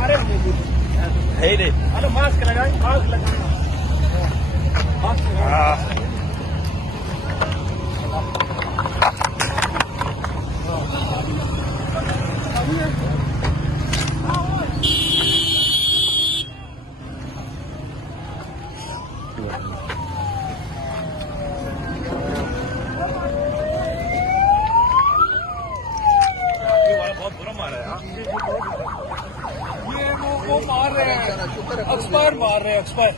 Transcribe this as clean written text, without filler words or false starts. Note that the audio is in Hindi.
है रे। हेलो मास्क लगाए, मास्क लगाना। बहुत बुरा मारा है। ये वो मार रहे हैं, एक्सपायर मार रहे हैं, एक्सपायर।